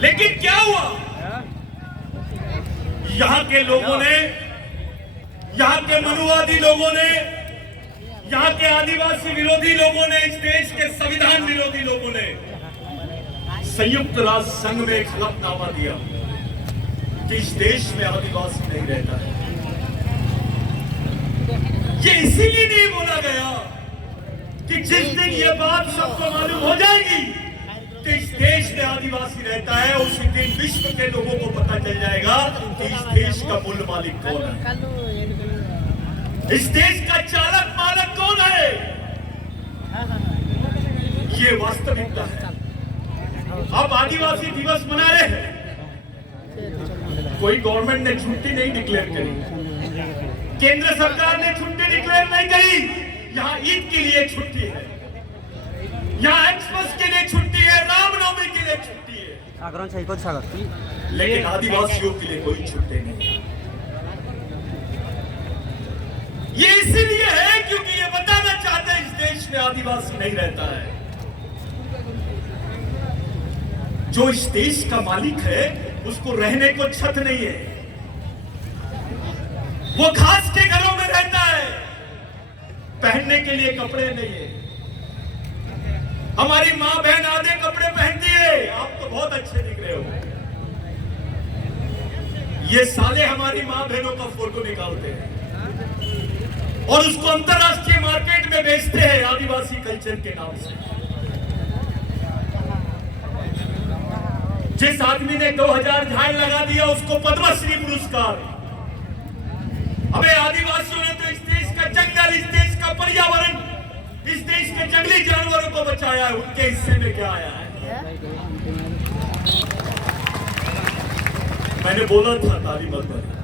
लेकिन क्या हुआ, यहाँ के लोगों ने, यहाँ के मनुवादी लोगों ने, यहाँ के आदिवासी विरोधी लोगों ने, इस देश के संविधान विरोधी लोगों ने संयुक्त राष्ट्र संघ में एक हलफनामा दिया कि इस देश में आदिवासी नहीं रहता है। ये इसीलिए नहीं बोला गया कि जिस दिन ये बात सबको मालूम हो जाएगी कि इस देश में आदिवासी रहता है, उसी दिन विश्व के लोगों को पता चल जाएगा कि इस देश का मूल मालिक कौन है, इस देश का चालक मालक कौन है। ये वास्तविकता है। अब आदिवासी दिवस मना रहे हैं, कोई गवर्नमेंट ने छुट्टी नहीं डिक्लेयर करी, केंद्र सरकार ने छुट्टी डिक्लेयर नहीं करी। यहाँ ईद के लिए छुट्टी है, यहाँ एक्सप्रेस के लिए छुट्टी है, रामनवमी के लिए छुट्टी है, लेकिन आदिवासियों के लिए कोई छुट्टी नहीं। ये इसीलिए है क्योंकि ये बताना चाहते हैं इस देश में आदिवासी नहीं रहता है। जो इस देश का मालिक है उसको रहने को छत नहीं है, वो घास के घरों में रहता है, पहनने के लिए कपड़े नहीं है। हमारी माँ बहन आधे कपड़े पहनती है, आप तो बहुत अच्छे दिख रहे हो। ये साले हमारी माँ बहनों का फोटो निकालते हैं और उसको अंतरराष्ट्रीय मार्केट में बेचते हैं आदिवासी कल्चर के नाम से। जिस आदमी ने 2000 झाड़ लगा दिया उसको पद्मश्री पुरस्कार। अबे आदिवासियों ने तो इस देश का जंगल, इस देश का पर्यावरण, इस देश के जंगली जानवरों को बचाया है, उनके हिस्से में क्या आया है? मैंने बोला था ताली मत बजाओ।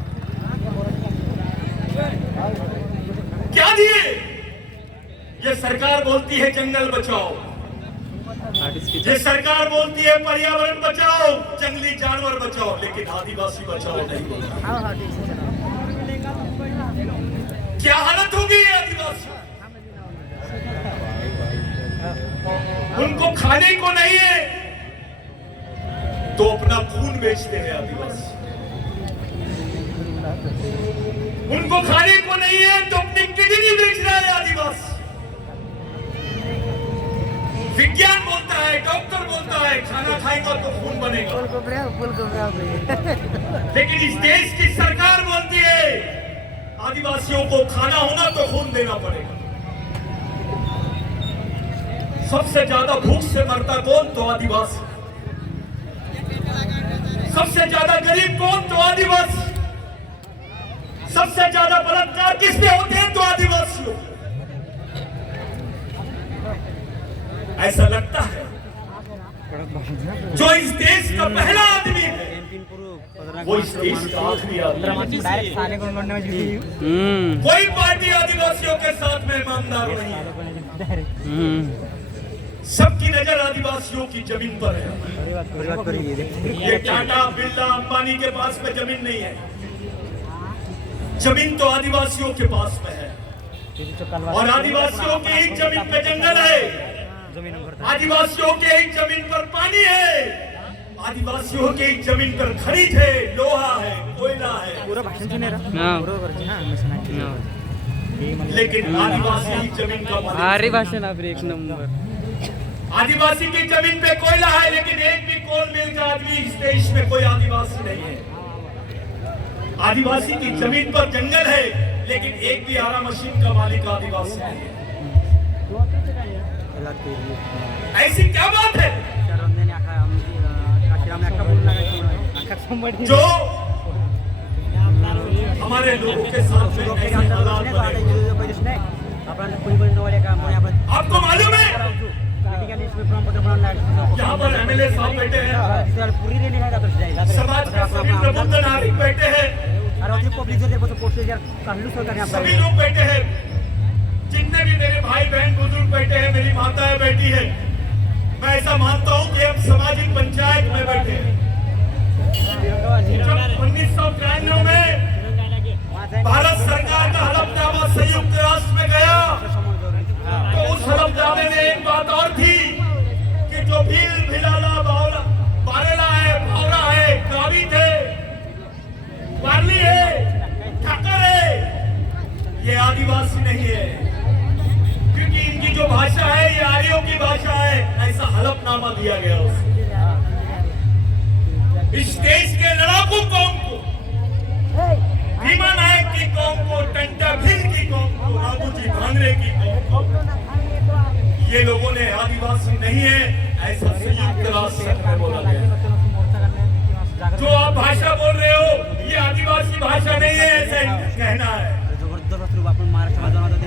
क्या दिए? ये सरकार बोलती है जंगल बचाओ, ये सरकार बोलती है पर्यावरण बचाओ, जंगली जानवर बचाओ, लेकिन आदिवासी बचाओ नहीं बोलता। क्या हालत होगी आदिवासी? उनको खाने को नहीं है तो अपना खून बेचते हैं आदिवासी, उनको खाने को नहीं है तो अपनी किडनी बेच रहा है आदिवासी। विज्ञान बोलता है, डॉक्टर बोलता है खाना खाएगा तो खून बनेगा, लेकिन इस देश की सरकार बोलती है आदिवासियों को खाना होना तो खून देना पड़ेगा। सबसे ज्यादा भूख से मरता कौन? तो आदिवासी। सबसे ज्यादा गरीब कौन? तो आदिवासी। सबसे ज्यादा बलात्कार किससे होते हैं? तो आदिवासियों। ऐसा लगता है जो इस देश का पहला आदमी है वो इस देश का आखिरी आदमी। कोई पार्टी आदिवासियों के साथ में ईमानदार नहीं है। सबकी नजर आदिवासियों की जमीन पर है। ये टाटा, बिरला, अंबानी के पास में जमीन नहीं है, जमीन तो आदिवासियों के पास में है। और आदिवासियों के ही जमीन पे जंगल है, आदिवासियों के ही जमीन पर पानी है, आदिवासियों के ही जमीन पर खनिज है, लोहा है, कोयला है। पूरा भाषण सुने रहा, लेकिन आदिवासी जमीन का भाषण आप एक नंबर। आदिवासी की जमीन पे कोयला है, लेकिन एक भी कोल मिल का आदमी इस देश में कोई आदिवासी नहीं है। आदिवासी की जमीन पर जंगल है, लेकिन एक भी आरा मशीन का मालिक आदिवासी नहीं है। ऐसी क्या बात है जो हमारे लोगों के साथ में ऐसे हालात बने? आपको मालूम है यहाँ पर एमएलए साहब बैठे हैं, समाज के सभी प्रबुद्ध नागरिक बैठे हैं, सभी लोग बैठे हैं, जितने भी मेरे भाई बहन बुजुर्ग बैठे हैं, मेरी माताएं बैठी है। मैं ऐसा मानता हूँ कि हम सामाजिक पंचायत में बैठे हैं। जब 1993 में भारत सरकार का हलफनामा संयुक्त राष्ट्र में गया तो उस हलफनामे में एक बात और थी कि जो भील भिलाला बारेला है, भावरा है, गावी थे, वारली है, ठाकर है, ये आदिवासी नहीं है, क्योंकि इनकी जो भाषा है ये आर्यों की भाषा है, ऐसा हलफनामा दिया गया उसको। इस देश के लड़ाकू कौम को, भीमा नायक की कौम को, टंटा भील की कौम को, राघोजी भांगरे की कौम को, ये लोगों ने आदिवासी नहीं है ऐसा संयुक्त राष्ट्र संघ में बोला गया। जो आप भाषा बोल रहे हो ये आदिवासी भाषा नहीं है ऐसा कहना है।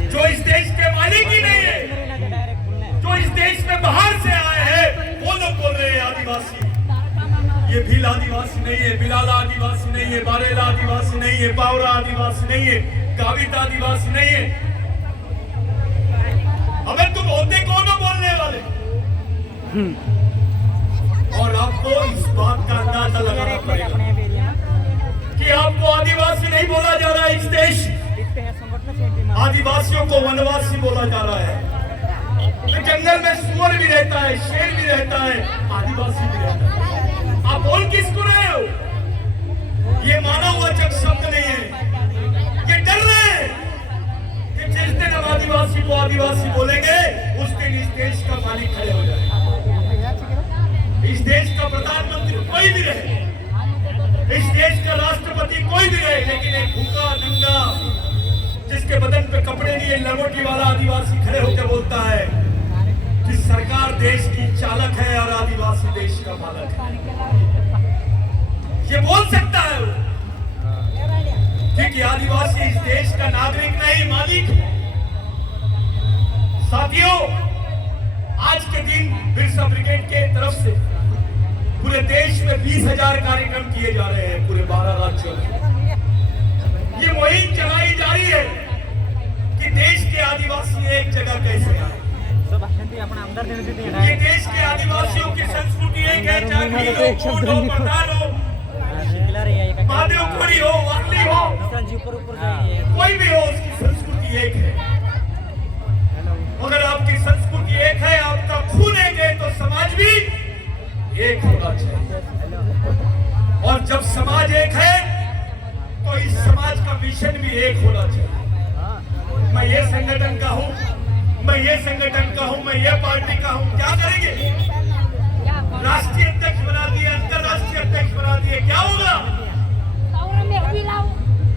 जो इस देश के मालिक ही नहीं है, जो इस देश में बाहर से आए हैं वो लोग बोल रहे हैं आदिवासी। ये भील आदिवासी नहीं है, बिलाला आदिवासी नहीं है, बारेला आदिवासी नहीं है, बावरा आदिवासी नहीं है, गावित आदिवासी नहीं है। अबे तुम होते कौन हो बोलने वाले? और आपको इस बात का अंदाजा लगाना पड़ेगा कि आपको आदिवासी नहीं बोला जा रहा है। इस देश आदिवासियों को वनवासी बोला जा रहा है। जंगल में सुअर भी रहता है, शेर भी रहता है, आदिवासी भी रहता है। आप बोल किसको रहे हो? ये मानववाचक शब्द नहीं है, ये डर रहे हैं कि जिस दिन हम आदिवासी को आदिवासी बोलेंगे उस दिन इस देश का मालिक खड़े हो जाएगा। इस देश का प्रधानमंत्री कोई भी रहे, इस देश का राष्ट्रपति कोई भी रहे, लेकिन एक भूखा नंगा जिसके बदन पे कपड़े नहीं है लंगोटी वाला आदिवासी खड़े होकर बोलता है कि सरकार देश की चालक है और आदिवासी देश का मालक है, ये बोल सकता है वो, क्योंकि आदिवासी इस देश का नागरिक नहीं मालिक है। साथियों, आज के दिन बिरसा ब्रिगेड के तरफ से पूरे देश में 20,000 कार्यक्रम किए जा रहे हैं पूरे 12 राज्यों में। ये मुहिम चलाई जा रही है कि देश के आदिवासी एक जगह कैसे आए। ये देश के आदिवासियों की संस्कृति एक है, चाहे भील हो, कोंड हो, पठान हो, महादेवखोरी हो, वारली हो, कोई भी हो, उसकी संस्कृति एक है। अगर आपकी संस्कृति एक है, आपका खून एक है, तो समाज भी एक होना चाहिए। और जब समाज एक है तो इस समाज का मिशन भी एक होना चाहिए। मैं ये संगठन का हूँ, मैं ये संगठन का हूँ, मैं ये पार्टी का हूँ, क्या करेंगे? राष्ट्रीय अध्यक्ष बना दिए, अंतरराष्ट्रीय अध्यक्ष बना दिए, क्या होगा?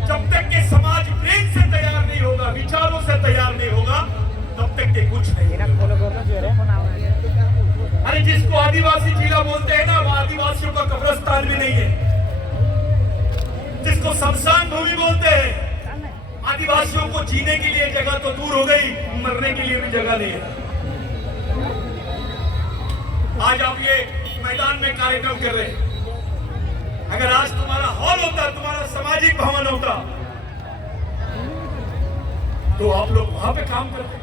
जब तक के समाज प्रेम से तैयार नहीं होगा, विचारों से तैयार नहीं होगा, तब तक के कुछ नहीं। अरे जिसको आदिवासी जिला बोलते हैं ना, वो आदिवासियों का कब्रिस्तान भी नहीं है। जिसको शमशान भूमि बोलते हैं, आदिवासियों को जीने के लिए जगह तो दूर हो गई, मरने के लिए भी जगह नहीं है। आज आप ये मैदान में कार्यक्रम कर रहे हैं। अगर आज तुम्हारा हॉल होता, तुम्हारा सामाजिक भवन होता, तो आप लोग वहां पे काम करते,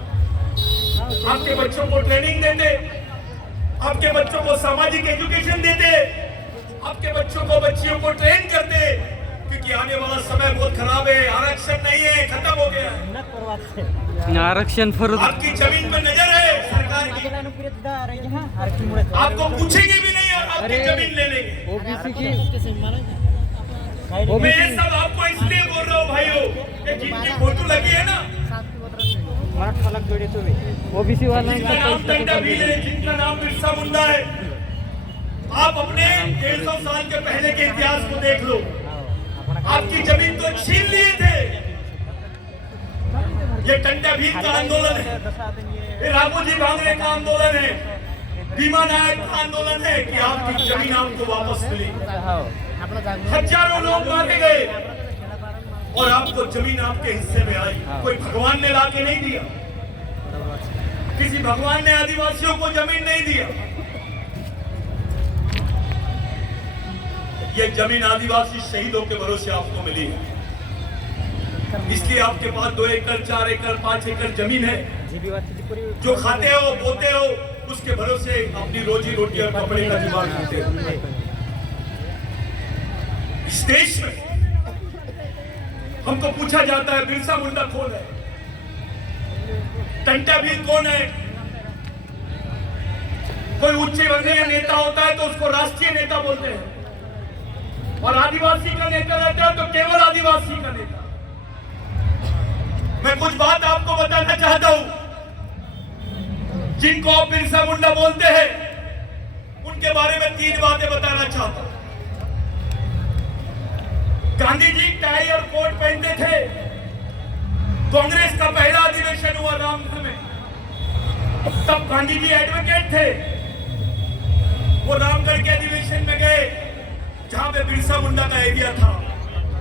आपके बच्चों को ट्रेनिंग देते, आपके बच्चों को सामाजिक एजुकेशन देते, आपके बच्चों को बच्चियों को ट्रेन करते, क्योंकि आने वाला समय बहुत खराब है। आरक्षण नहीं है, खत्म हो गया है आरक्षण। आपकी जमीन पर नजर है सरकार की, आपको पूछेंगे भी नहीं और आपकी जमीन ले लेंगे। मैं ये सब आपको इसलिए बोल रहा हूँ भाइयों, कि जिनकी फोटो लगी है ना, ओबीसी वाला जिनका नाम टंटा भील है, जिनका नाम बिरसा मुंडा है, आप अपने 150 साल के पहले के इतिहास को देख लो। आपकी जमीन तो छीन लिए थे। ये टंटा भील का आंदोलन है, ये राघोजी भांगरे का आंदोलन है, भीमा नायक का आंदोलन है कि आपकी जमीन आपको वापस मिली। हजारों लोग मारे गए और आपको जमीन आपके हिस्से में आई। कोई भगवान ने लाके नहीं दिया, किसी भगवान ने आदिवासियों को जमीन नहीं दिया। ये जमीन आदिवासी शहीदों के भरोसे आपको मिली है, इसलिए आपके पास 2 एकड़, 4 एकड़, 5 एकड़ जमीन है। जो खाते हो, बोते हो, उसके भरोसे अपनी रोजी रोटी और कपड़े का जुगाड़ करते हो। इस देश में हमको पूछा जाता है बिरसा मुंडा कौन है? टंटावीर कौन है? कोई उच्च वर्गीय नेता होता है तो उसको राष्ट्रीय नेता बोलते हैं, और आदिवासी का नेता रहता है तो केवल आदिवासी का नेता। मैं कुछ बात आपको बताना चाहता हूं। जिनको आप बिरसा मुंडा बोलते हैं उनके बारे में 3 बातें बताना चाहता हूं। गांधी जी टाई और कोट पहनते थे। कांग्रेस का पहला अधिवेशन हुआ रामगढ़ में, तब गांधी जी एडवोकेट थे। वो रामगढ़ के अधिवेशन में गए जहां पे बिरसा मुंडा का एरिया था।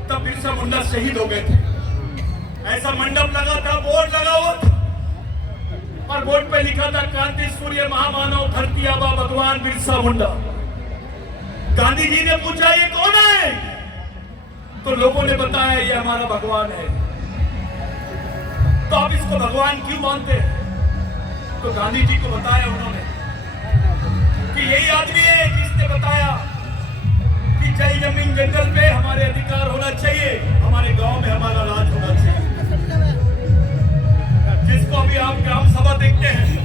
तब बिरसा मुंडा शहीद हो गए थे। ऐसा मंडप लगा था, बोर्ड लगा हुआ था, और बोर्ड पे लिखा था क्रांति सूर्य महामानव धरती आबा भगवान बिरसा मुंडा। गांधी जी ने पूछा ये कौन है, तो लोगों ने बताया ये हमारा भगवान है। तो आप इसको भगवान क्यों मानते हैं? तो गांधी जी को बताया उन्होंने कि यही आदमी है जिसने बताया कि जल जमीन जंगल पे हमारे अधिकार होना चाहिए, हमारे गांव में हमारा राज होना चाहिए। जिसको अभी आप ग्राम सभा देखते हैं,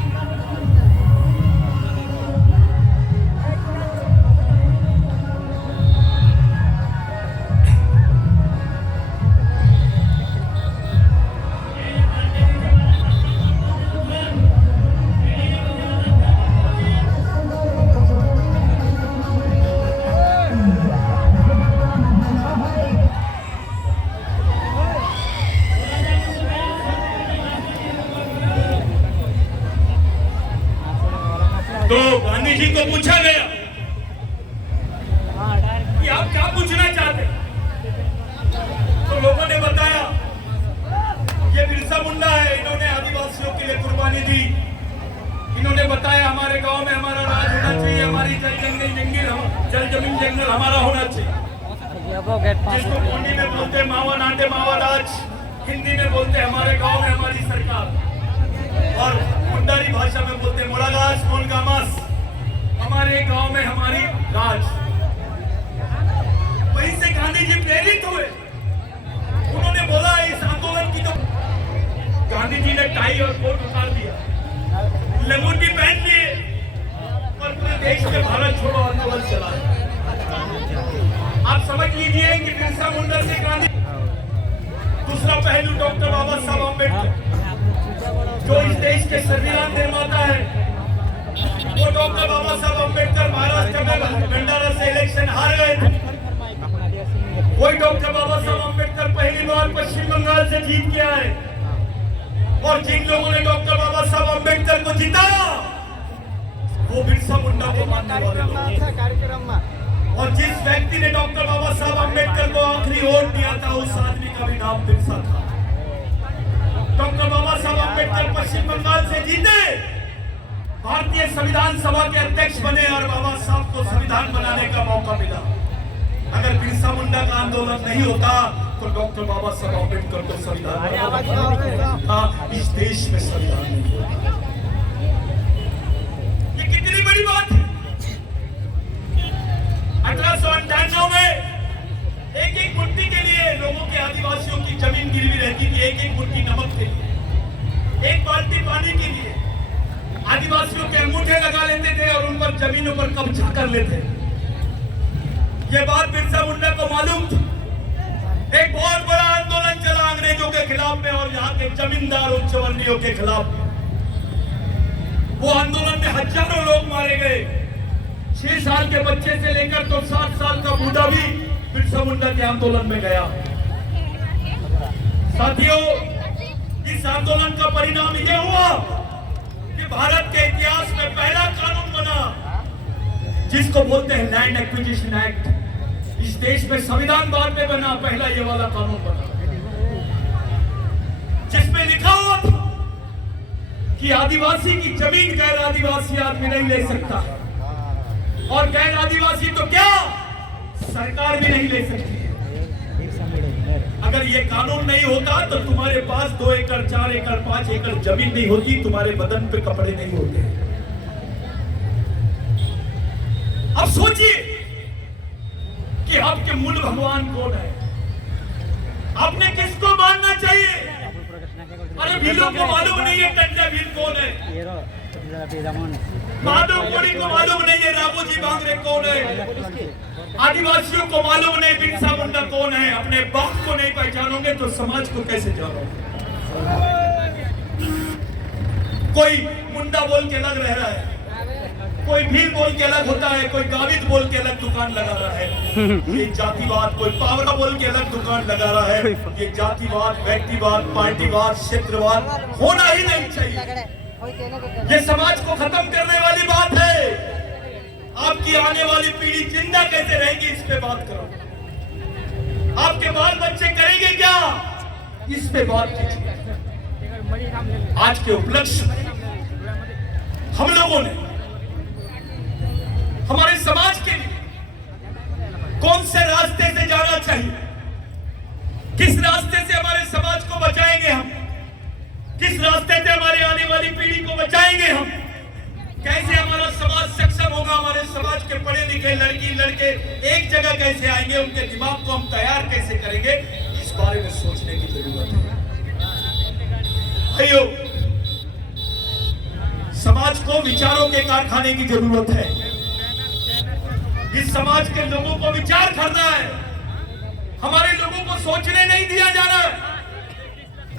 तो गांधी जी को पूछा गया कि आप क्या पूछना चाहते हैं? तो लोगों ने बताया ये बिरसा मुंडा है, इन्होंने आदिवासियों के लिए कुर्बानी दी। इन्होंने बताया हमारे गांव में हमारा राज होना चाहिए, हमारी जल जमीन जंगल हमारा होना चाहिए। जिसको गोंडी में बोलते मावा नाटे मावा राज, हिंदी में बोलते हमारे गांव में हमारी सरकार, और मुंडारी भाषा में बोलते मुड़ागास मोलगामास, हमारे गांव में हमारी राज। वहीं से गांधी जी प्रेरित हुए। उन्होंने बोला इस आंदोलन की, तो गांधी जी ने टाई और कोट उतार दिया, लंगोटी पहन लिए, और पूरे देश में भारत छोड़ो आंदोलन चला। आप समझ लीजिए कि बिरसा मुंडा से गांधी। दूसरा पहलू डॉक्टर बाबा साहब अम्बेडकर, जो इस देश के संविधान निर्माता है। वो डॉक्टर बाबा साहब अम्बेडकर महाराष्ट्र में भंडारा से इलेक्शन हार गए थे। वही डॉक्टर बाबा साहब अम्बेडकर पहली बार पश्चिम बंगाल से जीत के आए, और जिन लोगों ने डॉक्टर बाबा साहब अम्बेडकर को जिताया वो बिरसा मुंडा को मानने वाले लोग। और जिस व्यक्ति ने डॉक्टर बाबा साहब अम्बेडकर को आखिरी वोट दिया था, उस आदमी का भी नाम बिरसा था। डॉक्टर बाबा साहब अम्बेडकर पश्चिम बंगाल से जीते, भारतीय संविधान सभा के अध्यक्ष बने, और बाबा साहब को संविधान बनाने का मौका मिला। अगर बिरसा मुंडा का आंदोलन नहीं होता तो डॉक्टर बाबा साहब अम्बेडकर को संविधान था, इस देश में संविधान नहीं होता। ये कितनी बड़ी बात है। 1898 में एक मुट्ठी के लिए लोगों के, आदिवासियों की जमीन गिरवी रहती थी, एक मुट्ठी नमक के लिए, एक बाल्टी पानी के लिए आदिवासियों के अंगूठे लगा लेते थे और उन पर जमीनों पर कब्जा कर लेते। ये बात बिरसा मुंडा को मालूम थी। एक बहुत बड़ा आंदोलन चला अंग्रेजों के खिलाफ में और यहाँ के जमींदार उच्च वर्णियों के खिलाफ। वो आंदोलन में हजारों लोग मारे गए। 6 साल के बच्चे से लेकर तो 7 साल का बूढ़ा भी बिरसा मुंडा के आंदोलन में गया। साथियों, इस आंदोलन का परिणाम यह हुआ कि भारत के इतिहास में पहला कानून बना जिसको बोलते हैं लैंड एक्विजिशन एक्ट। इस देश में संविधान बाद में बना, पहला ये वाला कानून बना जिसमें लिखा हुआ था कि आदिवासी की जमीन गैर आदिवासी आदमी नहीं ले सकता, और गैर आदिवासी तो क्या सरकार भी नहीं ले सकती। अगर ये कानून नहीं होता तो तुम्हारे पास 2 एकड़ 4 एकड़ 5 एकड़ जमीन नहीं होती, तुम्हारे बदन पे कपड़े नहीं होते। अब सोचिए कि आपके मूल भगवान कौन है, आपने किसको मानना चाहिए? अरे भीलों को मालूम नहीं है टंडा भील कौन है, माधवपुरी को मालूम नहीं है राघोजी बांगरे कौन है, आदिवासियों को मालूम नहीं बिरसा मुंडा कौन है। अपने बाप को नहीं पहचानोगे तो समाज को कैसे जानोगे? कोई मुंडा बोल के अलग रह रहा है, कोई भील बोल के अलग होता है, कोई गावित बोल के अलग दुकान लगा रहा है। ये जातिवाद, कोई पावरा बोल के अलग दुकान लगा रहा है। ये जातिवाद, व्यक्तिवाद, पार्टीवाद, क्षेत्रवाद होना ही नहीं चाहिए। ये समाज को खत्म करने वाली बात है। आपकी आने वाली पीढ़ी जिंदा कैसे रहेगी इस पे बात करो। आपके बाल बच्चे करेंगे क्या इस पे बात कीजिए। आज के उपलक्ष्य में हम लोगों ने हमारे समाज के लिए कौन से रास्ते से जाना चाहिए, किस रास्ते से हमारे समाज को बचाएंगे हम, किस रास्ते से हमारे आने वाली पीढ़ी को बचाएंगे हम, कैसे हमारा समाज सक्षम होगा, हमारे समाज के पढ़े लिखे लड़की लड़के एक जगह कैसे आएंगे, उनके दिमाग को हम तैयार कैसे करेंगे, इस बारे में सोचने की जरूरत है। भाइयों, समाज को विचारों के कारखाने की जरूरत है। इस समाज के लोगों को विचार करना है, हमारे लोगों को सोचने नहीं दिया जाना।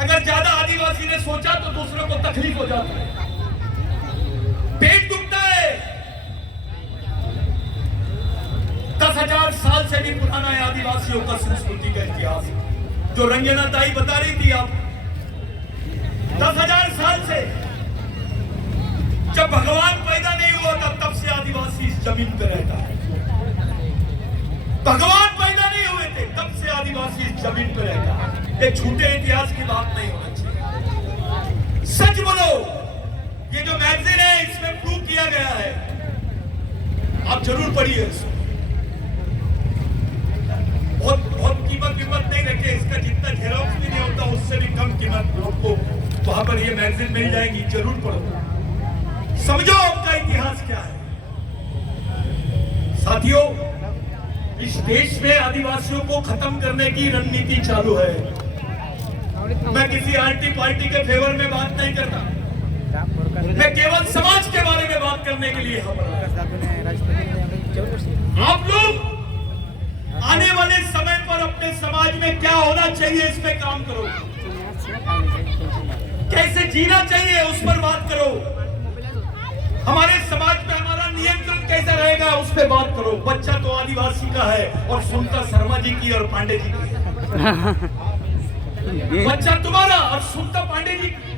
अगर ज्यादा आदिवासी ने सोचा तो दूसरों को तकलीफ हो जाती है, पेट दुखता है। 10,000 साल से भी पुराना है आदिवासियों का संस्कृति का इतिहास, जो रंजना ताई बता रही थी आप। 10,000 साल से, जब भगवान पैदा नहीं हुआ था तब से आदिवासी इस जमीन पे रहता है। भगवान पैदा नहीं हुए थे तब से आदिवासी इस जमीन पे रहता है। ये झूठे इतिहास की बात नहीं होना चाहिए। सच बोलो, ये जो मैगजीन है इसमें प्रूव किया गया है, आप जरूर पढ़िए इसको। बहुत कीमत नहीं रखे, इसका जितना जेरोक्स भी नहीं होता उससे भी कम कीमत आपको वहां पर ये मैगजीन मिल जाएगी, जरूर पढ़ो, समझो आपका इतिहास क्या है। साथियों, इस देश में आदिवासियों को खत्म करने की रणनीति चालू है। मैं किसी आरटी पार्टी के फेवर में बात नहीं करता, मैं केवल समाज के बारे में बात करने के लिए आप लोग आने वाले समय पर अपने समाज में क्या होना चाहिए इस पे काम करो, कैसे जीना चाहिए उस पर बात करो, हमारे समाज में हमारा नियंत्रण कैसा रहेगा उस पे बात करो। बच्चा तो आदिवासी का है और सुनता शर्मा जी की और पांडे जी की बच्चा तुम्हारा और सुनता पांडे जी की।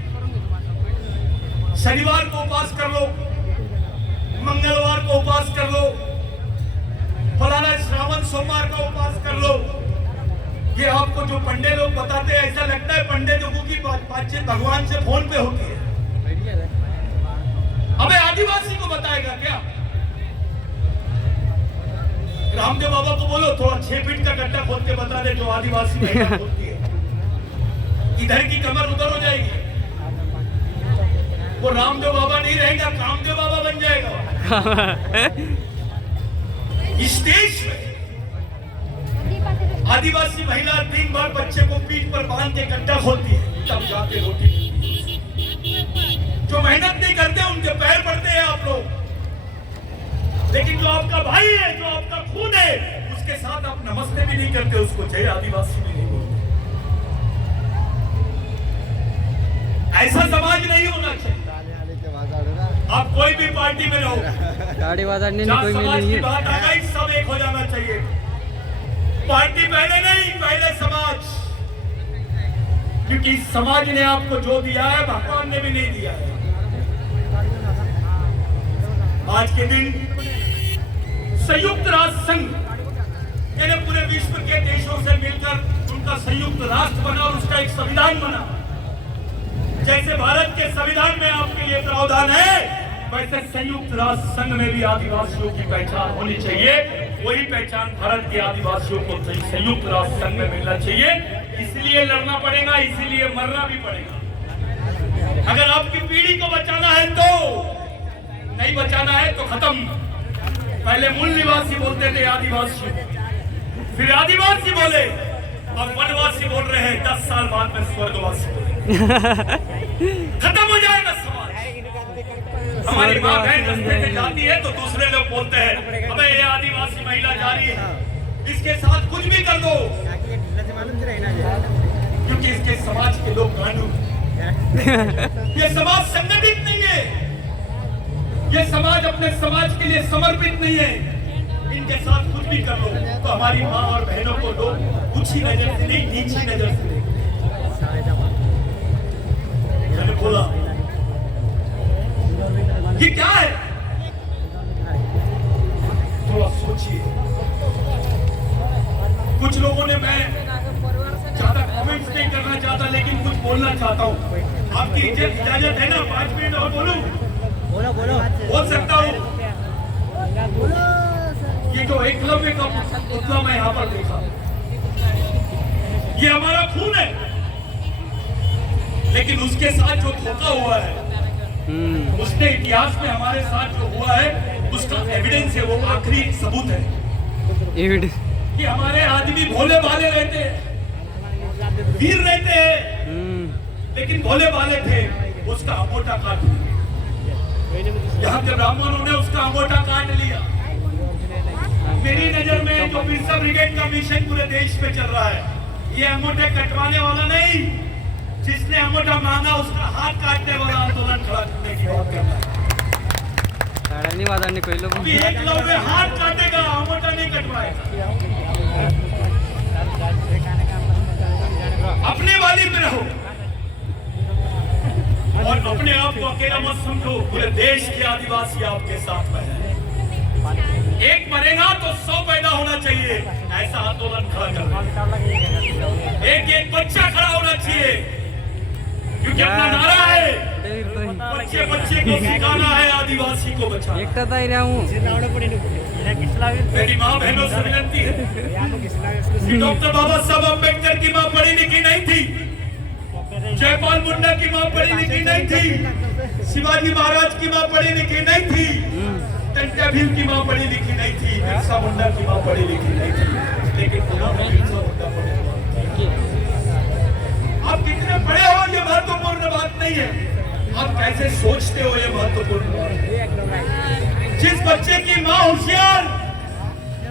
शनिवार को उपास कर लो, मंगलवार को उपास कर लो, फलाना श्रावण सोमवार को उपास कर लो। ये आपको जो पंडे लोग बताते हैं, ऐसा लगता है पंडे लोगों की बातचीत भगवान से फोन पे होती है। हमें आदिवासी को बताएगा क्या? रामदेव बाबा को बोलो थोड़ा 6 फीट का गड्ढा खोद के बता दे, जो आदिवासी महिला खोदती है, इधर की कमर उधर हो जाएगी। वो रामदेव बाबा नहीं रहेगा, कामदेव बाबा बन जाएगा। इस देश में आदिवासी महिला दिन भर बच्चे को पीठ पर बांध के गड्ढा खोदती है, तब जाके रोटी मिलती है। जो मेहनत नहीं करते उनके पैर पड़ते हैं आप लोग, लेकिन जो आपका भाई है, जो आपका खून है, उसके साथ आप नमस्ते भी नहीं करते, उसको जय आदिवासी भी नहीं बोलते। ऐसा समाज नहीं होना चाहिए। आप कोई भी पार्टी में रहो, जहाँ समाज की बात आ गई सब एक हो जाना चाहिए। पार्टी पहले नहीं, पहले समाज, क्योंकि समाज ने आपको जो दिया है भगवान ने भी नहीं दिया है। आज के दिन संयुक्त राष्ट्र संघ यानी पूरे विश्व के देशों से मिलकर उनका संयुक्त राष्ट्र बना और उसका एक संविधान बना। जैसे भारत के संविधान में आपके लिए प्रावधान है, वैसे संयुक्त राष्ट्र संघ में भी आदिवासियों की पहचान होनी चाहिए। वही पहचान भारत के आदिवासियों को संयुक्त राष्ट्र संघ में मिलना चाहिए। इसलिए लड़ना पड़ेगा, इसीलिए मरना भी पड़ेगा। अगर आपकी पीढ़ी को बचाना है तो, नहीं बचाना है तो खत्म। पहले मूल निवासी बोलते थे आदिवासी, फिर आदिवासी बोले, अब वनवासी बोल रहे हैं। 10 साल बाद में स्वर्गवासी बोले। खत्म हो जाएगा समाज। हमारी माँ बहन रास्ते पे जाती है तो दूसरे लोग बोलते हैं अबे ये आदिवासी महिला जा रही है, इसके साथ कुछ भी कर दो, क्योंकि इसके समाज के लोग कानून। ये समाज संगठित नहीं है, ये समाज अपने समाज के लिए समर्पित नहीं है। इनके साथ कुछ भी कर लो तो हमारी माँ और बहनों को लोग ऊंची नजर से नहीं, नीची नजर से मैंने बोला ये क्या है, थोड़ा सोचिए। कुछ लोगों ने, मैं ज्यादा कमेंट्स नहीं करना चाहता लेकिन कुछ बोलना चाहता हूँ। आपकी इजाजत है ना? 5 मिनट और बोलूं? बोल सकता हूँ। ये जो एकलव्य का पुतला मैं यहाँ पर देखा, ये हमारा खून है, लेकिन उसके साथ जो धोखा हुआ है, उसने इतिहास में हमारे साथ जो हुआ है उसका एविडेंस है, वो आखिरी सबूत है कि हमारे आदमी भोले भाले रहते हैं, वीर रहते हैं, लेकिन भोले भाले थे। उसका अंगूठा काट लिया, यहाँ के ब्राह्मणों ने उसका अंगूठा काट लिया। मेरी नजर में जो बिरसा ब्रिगेड का मिशन पूरे देश में चल रहा है, ये अंगूठे कटवाने वाला नहीं, जिसने अंगूठा मांगा उसका हाथ काटने वाला आंदोलन खड़ा करने की बात करना है। एक लोग हाथ काटेगा, अंगूठा नहीं कटवाएगा। अपने वाली पे रहो और अपने आप को अकेला मत समझो, पूरे देश के आदिवासी आपके साथ में है। एक मरेगा तो 100 पैदा होना चाहिए, ऐसा आंदोलन खड़ा करना। एक बच्चा खड़ा होना चाहिए, क्योंकि अपना नारा है बच्चे बच्चे को सिखाना है, आदिवासी को बचाना। मेरी माँ बहनों से विनती है कि डॉक्टर बाबा साहब अम्बेडकर की माँ पढ़ी लिखी नहीं थी, जयपाल मुंडा की माँ पढ़ी लिखी नहीं थी, शिवाजी महाराज की माँ पढ़ी लिखी नहीं थी, टंटा भील की माँ पढ़ी लिखी नहीं थी, बिरसा मुंडा की माँ पढ़ी लिखी नहीं थी, लेकिन बिरसा मुंडा पढ़ी। आप कितने पढ़े हो ये महत्वपूर्ण बात नहीं है, आप कैसे सोचते हो ये महत्वपूर्ण बात है। जिस बच्चे की माँ होशियार,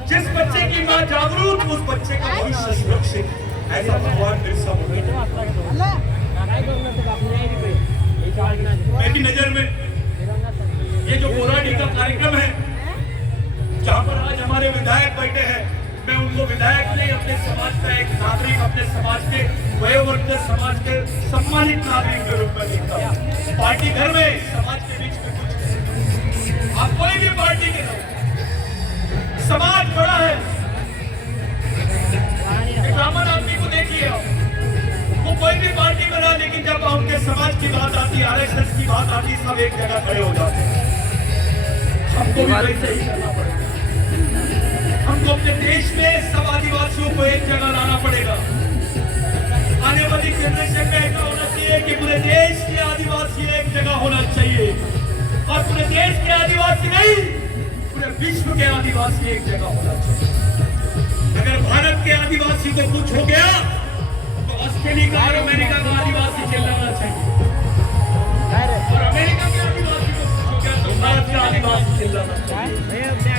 जिस बच्चे की माँ जागरूक, उस बच्चे का भविष्य सुरक्षित, ऐसा भगवान बिरसा मुंडा। मेरी नजर में ये जो बोराडी का कार्यक्रम है, जहाँ पर आज हमारे विधायक बैठे हैं, मैं उनको विधायक नहीं, अपने समाज का एक नागरिक, अपने समाज के वयोवृद्ध समाज के सम्मानित नागरिक के रूप में देखता हूँ। पार्टी घर में, समाज के बीच में कुछ, आप कोई भी पार्टी के लोग, समाज बड़ा है। ब्राह्मण आदमी को देखिए, वो कोई भी पार्टी में रहा, लेकिन जब उनके समाज की बात आती, आरएसएस की बात आती, सब एक जगह खड़े हो जाते हैं। हमको भी वैसे ही करना पड़ेगा। हमको अपने देश में सब आदिवासियों को एक जगह लाना पड़ेगा। आने वाली जनरेशन में ऐसा होना चाहिए कि पूरे देश के आदिवासी एक जगह होना चाहिए, और पूरे देश के आदिवासी नहीं, पूरे विश्व के आदिवासी एक जगह होना चाहिए। अगर भारत के आदिवासी को कुछ हो गया तो ऑस्ट्रेलिया और अमेरिका का आदिवासी चिल्लाना चाहिए, और अमेरिका के आदिवासी को कुछ हो गया तो भारत का आदिवासी चिल्लाना चाहिए।